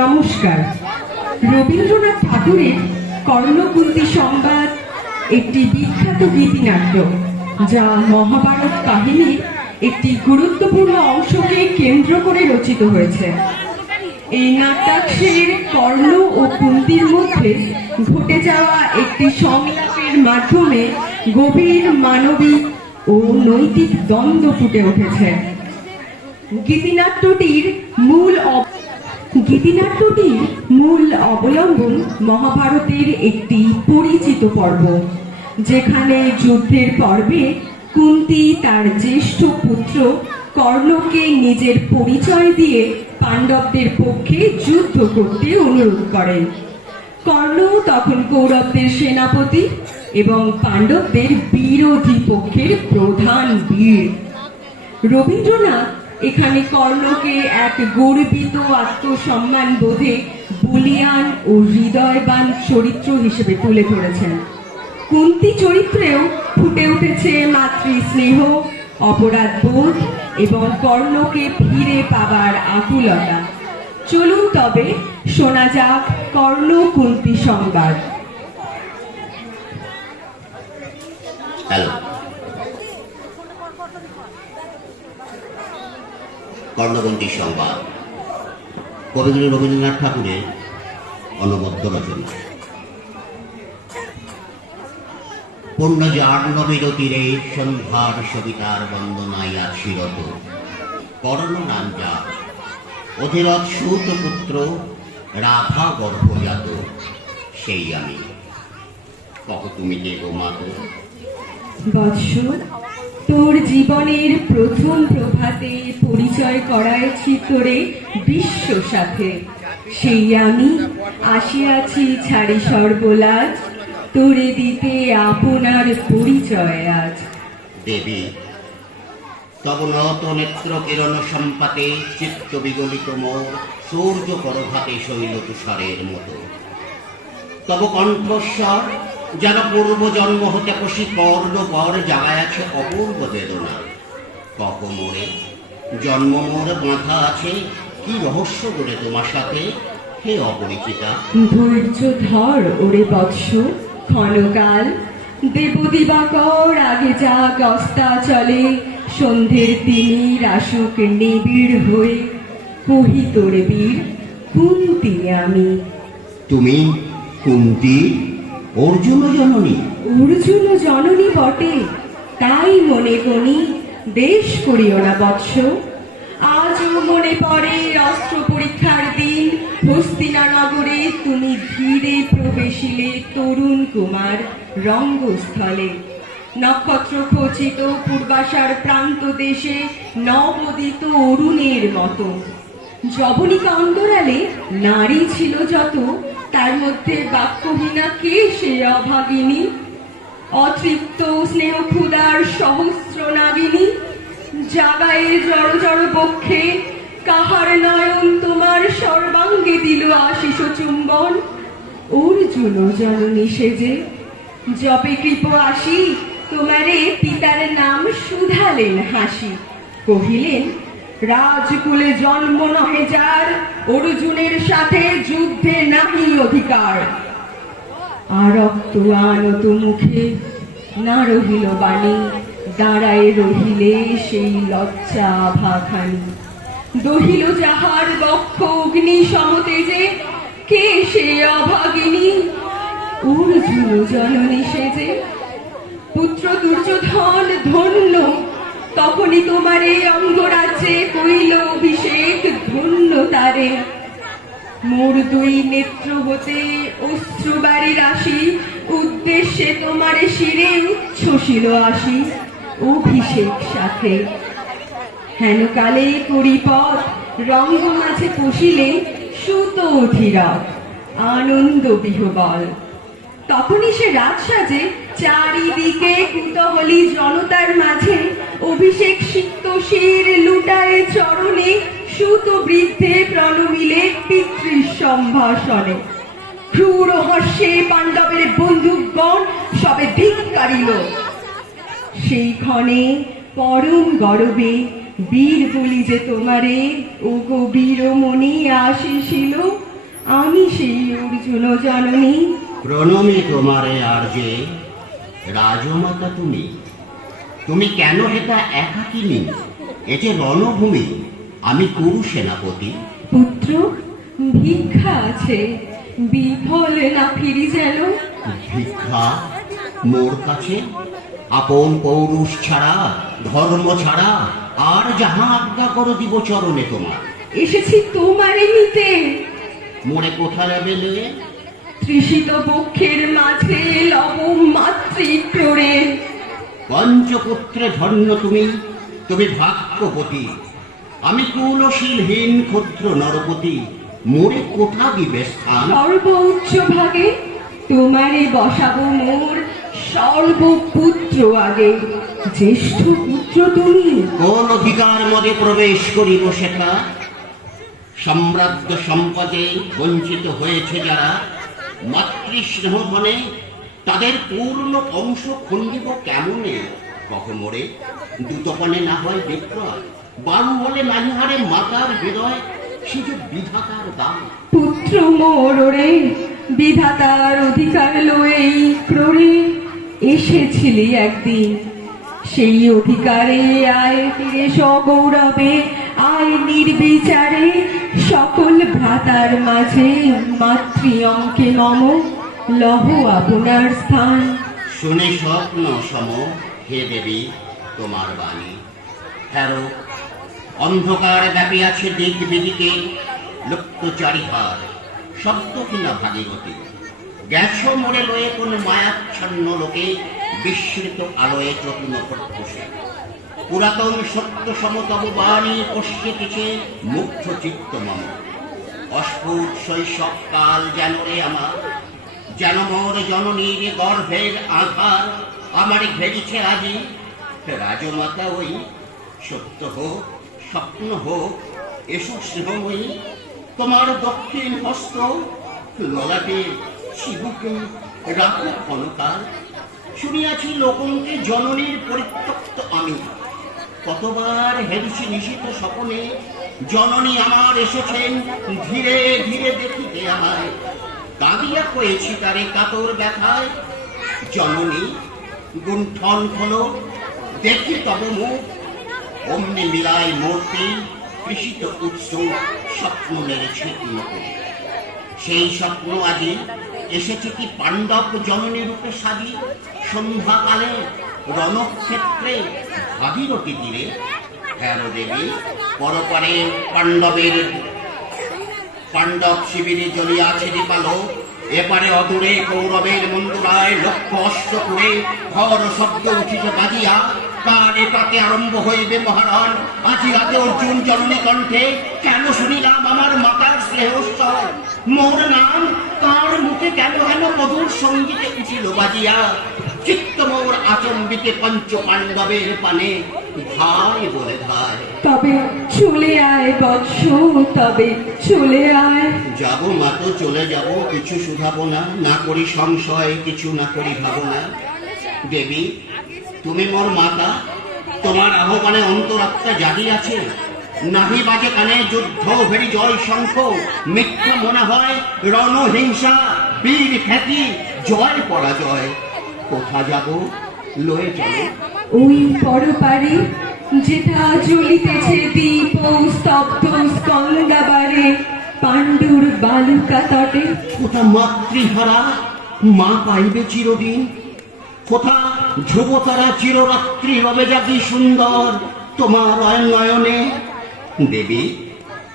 নমস্কার। রবীন্দ্রনাথ ঠাকুরের কর্ণকুন্তি সংবাদ, একটি বিখ্যাত গীতিনাট্য, যা মহাভারত কাহিনীর একটি গুরুত্বপূর্ণ অংশকে কেন্দ্র করে রচিত হয়েছে। এই নাট্যাংশের কর্ণ ও কুন্তির মধ্যে ঘটে যাওয়া একটি সংলাপের মাধ্যমে গভীর মানবিক ও নৈতিক দ্বন্দ্ব ফুটে উঠেছে। গীতিনাট্যটির গীতিনাট্যটির মূল অবলম্বন মহাভারতের একটি পরিচিত পর্ব, যেখানে যুদ্ধের পর্বে কুন্তি তার জ্যেষ্ঠ পুত্র কর্ণকে নিজের পরিচয় দিয়ে পাণ্ডবদের পক্ষে যুদ্ধ করতে অনুরোধ করেন। কর্ণ তখন কৌরবদের সেনাপতি এবং পাণ্ডবদের বিরোধী পক্ষের প্রধান বীর। রবীন্দ্রনাথ এখানে কর্ণকে এক গর্বিত আত্মসম্মান বোধে বলিয়ান ও হৃদয়বান চরিত্র হিসেবে তুলে ধরেছেন। কুন্তি চরিত্রেও ফুটে উঠেছে মাতৃ স্নেহ অপরাধ বোধ এবং কর্ণকে ফিরে পাবার আকুলতা। চলুন তবে শোনা যাক কর্ণ কুন্তি সংবাদ। হ্যালো। কর্ণবন্তী সংবাদ। কবিগুরু রবীন্দ্রনাথ ঠাকুরের অনবদ্য রচনা। পূর্ণ জাহ্নবীর তীরে সন্ধ্যার সবিতার বন্দনায় আছিরত কর্ণ নাম যা অধিরথ সুত পুত্র রাধা গর্ভজাত। সেই আমি। কত তুমি কে গো মাতো বৎস তোর জীবনের প্রথম প্রভাতে পরিচয় করাইছি তোরে বিশ্ব সাথে। সেই আমি আসিয়াছি ছাড়ি সর্বলাজ। তোরে দিতে আপনার পরিচয় আজ। দেবী, তব নত নেত্র কিরণ সম্পাতে চিত্ত বিগলিত মোর, সূর্য করভাতে শৈল তুষারের মতো। তব কণ্ঠস্বর যেন পূর্ব জন্ম হতে কষি কর্ণ পর জাগায় আছে অপূর্ব বেদনা। কহ মোরে জন্ম মোর বাঁধা আছে কি রহস্য বলে তোমার সাথে? হে অপরিচিতা। ধৈর্য ধর ওরে বৎস ক্ষণকাল। দেবদিবাকর আগে যা গস্তা চলে। সন্ধ্যের তিনি রাসুক নিবিড় হয়ে। কহি তোরে বীর কুন্তি আমি? তুমি কুন্তি? অর্জুন জননী। অর্জুন জননী বটে। তাই মনে করি দেশ করিও না বৎস। আজও মনে পড়ে অস্ত্র পরীক্ষার দিন। হস্তিনা নগরে তুমি ধীরে প্রবেশিলে তরুণ কুমার রঙ্গস্থলে। নক্ষত্র খচিত পূর্বাশার প্রান্ত দেশে নবদিত অরুণের মতো। জবনিকা অন্তরালে নারী ছিল যত তার মধ্যে বাক্যহীনা কে সে অভাগিনী? অতৃপ্ত স্নেহ ক্ষুদার সহস্র নাগিনী? জাগায়ে জড় জড় বক্ষে কাহার নয়ন তোমার সর্বাঙ্গে দিল আশিস চুম্বন? ওর অর্জুন জননী সেজে জপে কৃপ আসি, তোমারে পিতার নাম শুধালেন হাসি। কহিলেন রাজকুলে জন্ম নহে যার, অর্জুনের সাথে যুদ্ধে নাহি অধিকার। আরক্ত আনত মুখে, না রহিল বাণী, দাঁড়ায় রহিলে সেই লজ্জা আভাখানি দহিল যাহার বক্ষ অগ্নি সমতেজে, কে সে অভাগিনী? অর্জুন জননী সেজে, পুত্র দুর্যোধন ধন্য তখনই তোমারে অঙ্গরাজ্যে কইল অভিষেক ধন্য তারে। মোর দুই নেত্র হতে অশ্রুবাড়ি রাশি উদ্দেশ্যে তোমারে শিরে উচ্ছ্বসিল আসি অভিষেক সাথে। হেন কালে করিপথ রঙ্গ মাঝে পশিলে সুত অধীরথ আনন্দ বিহবল। তখনই সে রাত সাজে চারিদিকে কুতহলী জনতার মাঝে অভিষেক সিক্ত শির লুটায় চরণে, সুত বৃদ্ধে প্রণমিলে পিতৃ সম্ভাষণে ক্রূর হর্ষে পাণ্ডবের বন্দুকগণ সবে ধিক্কারিল সেই ক্ষণে পরম গরবে বীর বলি যে তোমারে ও গো বীরমণি আসিছিল, আমি সেই অর্জুন জননী। প্রণমী তোমারে আর যে, রাজমাতা তুমি। তুমি কেন এটা একাকিনী এ যে রণভূমি। আমি কুরু সেনাপতি। পুত্র ভিক্ষা আছে। বিফল না ফিরি যেন? ভিক্ষা মোর কাছে? আপন পৌরুষ ছাড়া ধর্ম ছাড়া আর যাহা আজ্ঞা করো দিব চরণে তোমার। এসেছি তোমারে নিতে। মোরে কোথা লেবেলে তৃষিত বক্ষের মাঝে লব মাতৃপ্ররে পঞ্চপুত্রে ধন্য তুমি তুমি ভাগ্যপতি। আমি কুলশীলহীন ক্ষুদ্র নরপতি মোরে কোথা দিবে স্থান? সর্বোচ্চ ভাগে তোমারে বসাবো মোর সর্বপুত্র আগে। জ্যেষ্ঠ পুত্র তুমি। কোন অধিকার মধ্যে প্রবেশ করিব সেটা? সম্রাজ্য সম্পদে বঞ্চিত হয়েছে যারা মাতৃস্নেহ ধনে তাদের পূর্ণ অংশ খণ্ডিব কেমনে? কখমরে দুতপনে না হয় বিক্রয় বারু হলে নাহিহারে মাতার হৃদয়, সে যে বিধাতার দান। পুত্র মোর রে বিধাতার অধিকার লয়েই ক্রোড়ে এসেছিলি একদিন। সেই অধিকারে আয় ফিরে সগৌরবে, আয় নির্বিচারে সকল ভ্রাতার মাঝে মাতৃ অঙ্কে নম। লহ আপনার স্থান। শুনে স্বপ্ন সম, হে দেবী, তোমার বাণী। হ্যারো, অন্ধকার ব্যাপী আছে দিক বিদিকে লুপ্ত চারিহার শব্দ কিনা ভাগীরথী? গ্যাস মোড়ে লয়ে কোন মায়াচ্ছন্ন লোকে, বিস্মৃত আলোয় চতুন প্রত্যুষে পুরাতন সত্য সমতম বাণী পশ্চিতেছে মুগ্ধ চিত্ত মম। অস্ফুট শৈশব কাল যেন রে আমার যেন মোর জননীর গর্ভের আধার আমার ঘেরিছে আজি। রাজমাতা ওই সত্য হোক, স্বপ্ন হোক এসব স্নেহময়ী, তোমার দক্ষিণ হস্ত ললাটে শিবুকে রাখো ক্ষণকাল শুনিয়াছি লোকঙ্কে জননীর পরিত্যক্ত আমি। কতবার হেরিছি নিশিত স্বপনে জননী আমার এসেছেন, ধীরে ধীরে দেখিতে আমায়। কাঁদিয়া কয়েছি তারে কাতর ব্যথায়। জননী গুণ্ঠন খোলো দেখি তব মুখ। অমনি মিলায় মূর্তি, কৃষিত উৎস, স্বপ্ন মেরেছে সেই স্বপ্ন আজি, এসেছে কি পাণ্ডব জননী রূপে সাজি, সন্ধ্যাকালে রণক্ষেত্রে ভাগীরথী তীরে। হ্যাঁ দেবী, পরপরে পাণ্ডবের পাণ্ডব শিবিরে জ্বলিয়া আছে দীপালো। এপারে অদূরে কৌরবের মন্দুরায় লক্ষ্য অস্ত্র করে ঘর শব্দ উঠিতে বাজিয়া কার এপাতে আরম্ভ হইবে মহারণ আজি রাতে অর্জুন জননী কণ্ঠে, কেন শুনিলাম আমার মাতার স্নেহস্বর মোর নাম কার মুখে কেন হেন মধুর সঙ্গীতে উঠিল বাজিয়া? চিত্ত মোর আচম্বিতে পঞ্চ পাণ্ডবের পানে। ভাই বলে ভাই। তবে চলে আয় বৎস তবে চলে আয়। যাব মাতো চলে যাব কিছু শুধাবো না না করি সংশয় কিছু না করি ভাবনা। দেবী তুমি মোর মাতা তোমার আহ্বানে অন্তরাত্মা জাগিয়াছে নাহি বাজে কানে যুদ্ধ ভেরি জয় শঙ্খ মিথ্যা মনে হয় রণহিংসা বীর খ্যাতি জয় পরাজয়। কোথা যাব? লয়ে চলো। ওই পরপারে যেটা জ্বলিতেছে দীপ স্তব্ধ স্কন্দাবারে পাণ্ডুর বালুকা তটে। কোথা মাতৃহারা মা পাইবে চিরদিন। কোথা ধ্রুবতারা চিররাত্রি রবে জাগি সুন্দর তোমার নয়নে দেবী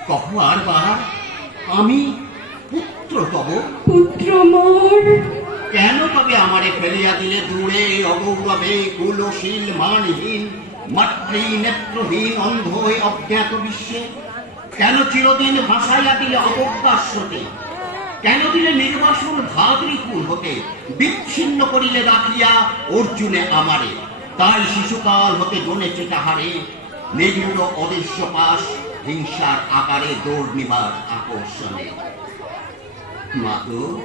কহ আর আমি পুত্র তব। পুত্র মোর। কেন তবে আমারে ফেলিয়া দিলে দূরে অগৌরবে কুলশীল মানহীন, মাতৃ নেত্রহীন অন্ধ হয়ে অজ্ঞাত বিশ্বে? কেন চিরদিন ভাসাইয়া দিলে অবজ্ঞার স্রোতে কেন দিলে নির্বাসন ভাদ্রিকুল হতে? বিচ্ছিন্ন করিলে রাখিয়া অর্জুনে আমারে। তাই শিশুকাল হতে জনেছে তাহারে। নিবিড় অদৃশ্য পাশ হিংসার আকারে দৌড় নিবার আকর্ষণে। মাতু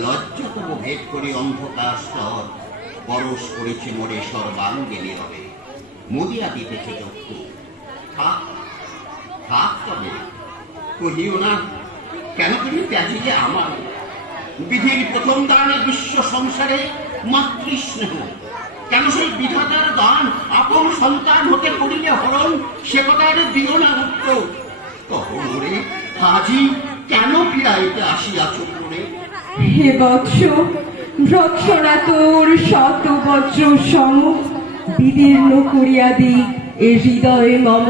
লজ্জাতম ভেদ করি অন্ধকার স্তর, পরশ করেছে মোরে সর্বাঙ্গে নীরবে মুদিয়া দিতেছে চক্ষু। থাক তবে, কহিও না, কেন তুমি ত্যাজি যে আমার? বিধির প্রথম দানে বিশ্ব সংসারে মাতৃস্নেহ। কেন সেই বিধাতার দান আপন সন্তান হতে করিলে হরণ? সে কথার দিও না উত্তর কহ মোরে হাজি কেন ফিরাইতে আসিয়াছ? হে বৎস ভ্রৎসনা তোর শত বজ্র সম। বিদীর্ণ করিয়া দি এ হৃদয়ে মম,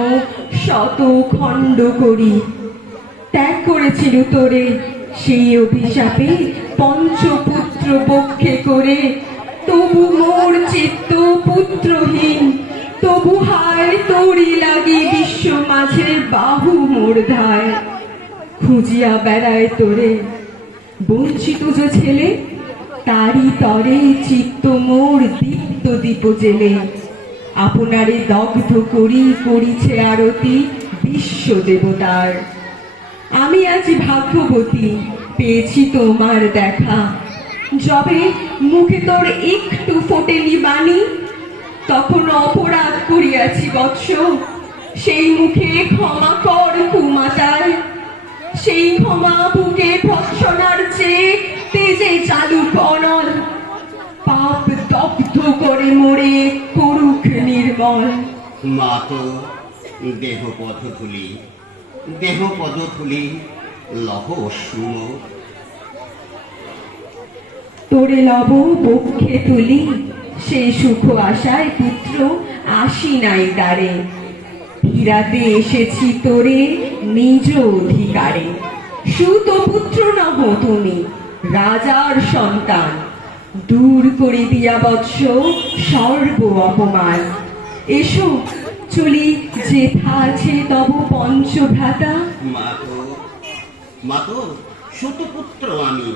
শত খণ্ড করি। ত্যাগ করেছিল তোরে সেই অভিশাপে, পঞ্চপুত্র পক্ষে করে। তবু মোর চিত্ত পুত্রহীন, তবু হায় তোরি লাগি বিশ্ব মাঝে বাহু মোর ধায়। খুঁজিয়া বেড়ায় তোরে বঞ্চিত যে ছেলে, তারই তরে চিত্ত মোর দীপ্ত দীপ জেলে। আপনারে দগ্ধ করি করিছে আরতি বিশ্ব দেবতার। আমি আজ ভাগ্যবতী, পেয়েছি তোমার দেখা। যবে মুখে তোর একটু ফোটেনি বাণী, তখন অপরাধ করিয়াছি বৎস। সেই মুখে ক্ষমা কর কুমাতার। সেই ক্ষমা বুকে ভৎসনার চেয়ে তেজে চালুক অনল পাপ দগ্ধ করে মোরে করুক নির্মল। মা তো দেহ পথ তুলি দেহ পদ তুলি লহ সুম। তোরে লব বক্ষে তুলি সেই সুখ আশায় পুত্র আসি নাই দ্বারে। ফিরাতে এসেছি তোরে নিজ অধিকারে। সুত পুত্র নহ তুমি, রাজার সন্তান। দূর করে দিয়া বৎস সর্ব অপমান। এসো, চলি, যেথা আছে তব পঞ্চভ্রাতা। সুতপুত্র আমি।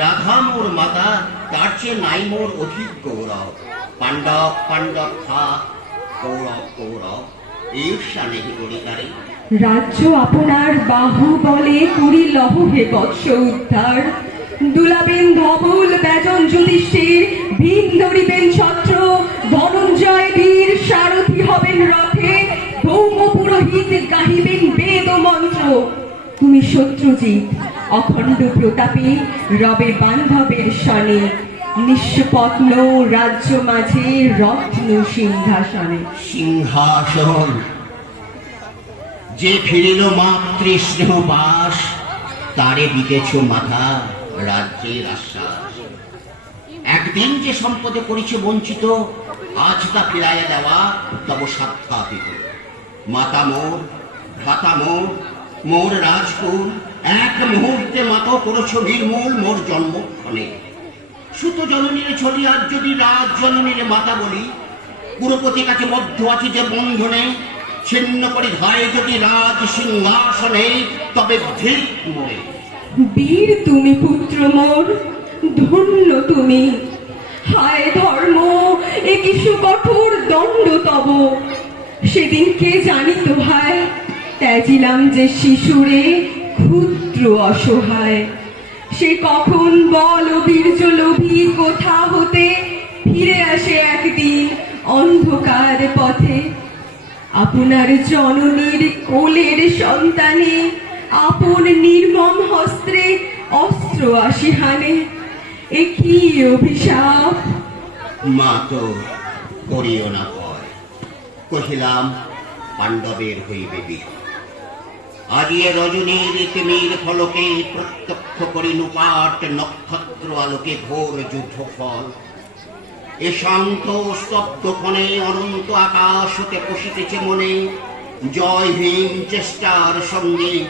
রাধা মোর মাতা, তার চেয়ে নাই মোর অধিক গৌরব। পাণ্ডব পাণ্ডব থা গৌরব কৌরব রাজ্য আপনার বাহু বলে করি লহ হে বৎস উদ্ধার। দুলাবেন ধবল বেজন যুধিষ্ঠির, ভীম ধরিবেন ছত্র ধনঞ্জয় বীর সারথি হবেন রথে, ভৌম পুরোহিত গাহিবেন বেদ মন্ত্র। তুমি শত্রুজিৎ, অখণ্ড প্রতাপে রবে বান্ধবের সনে নিঃস্বপত্ন রাজ্য মাঝে রত্ন সিংহাসনে। সিংহাসন। যে ফিরিল মাতৃ স্নেহ বাস, তারে দিতেছ মাথা রাজ্যের আশ্বাস। একদিন যে সম্পদে করেছে বঞ্চিত, আজ তা ফিরাইয়া দেওয়া তব সাধ্যাতীত। মাতা মোর, ভ্রাতা মোর মোর রাজকুল, এক মুহূর্তে মাতো করেছ নির্মূল মোর জন্ম ক্ষণে সুত জননীর ছড়ি আজ যদি রাজ জননীর মাতা বলি পুরপতি কাছে মধ্য আছে যে বন্ধনে, ছিন্ন করে ধায় যদি রাজ সিংহাসনে, তবে ধিক মোরে বীর তুমি পুত্র মোর, ধন্য তুমি। হায় ধর্ম, এ কি সুকঠোর দণ্ড তব। সেদিন কে জানিত হায় ত্যাজিলাম যে শিশুরে ক্ষুদ্র অসহায়। সে কখন বল বীর্য লোভী কোথা হতে? ফিরে আসে একদিন অন্ধকার পথে। আপনার জননীর কোলের সন্তানে, আপন নির্মম হস্ত্রে অস্ত্র আসিহানে এ কি অভিশাপ? মা তো করিও না ভয়। কহিলাম, পাণ্ডবের হইবে বিজয় আজিয়ে রজনীর তিমির ফলকে প্রত্যক্ষ করি নুপাট নক্ষত্র আলোকে ঘোর যুদ্ধ ফল। এ শান্ত স্তব্ধ ক্ষণে অনন্ত আকাশ হতে পশিতেছে মনে, জয়হীন চেষ্টার সঙ্গে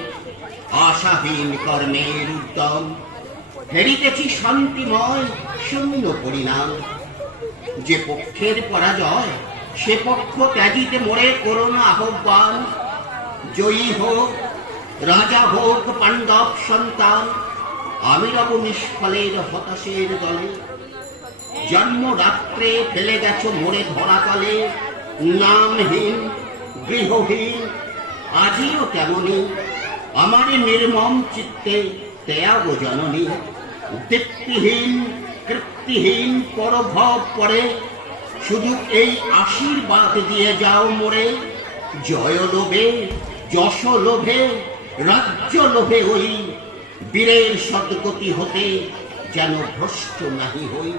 আশাহীন কর্মের উদ্যম। হেরিতেছি শান্তিময় শূন্য পরিণাম। যে পক্ষের পরাজয়, সে পক্ষ ত্যাগিতে মোড়ে করোনা আহ্বান। জয়ী হোক রাজা হোক পাণ্ডব সন্তান আমি রব নিষ্ফলের হতাশের দলে। জন্ম রাত্রে ফেলে গেছো মোড়ে ধরাতলে নামহীন, গৃহহীন, আজিও তেমনি আমার নির্মম চিত্তে ত্যাগ জননী। দীপ্তিহীন কৃত্তিহীন পরভব পরে, শুধু এই আশীর্বাদ দিয়ে যাও মোরে। জয় লোভে, যশ লোভে রাজ্য লোভে হই বীরের সদ্গতি হতে যেন ভ্রষ্ট নাহি হই।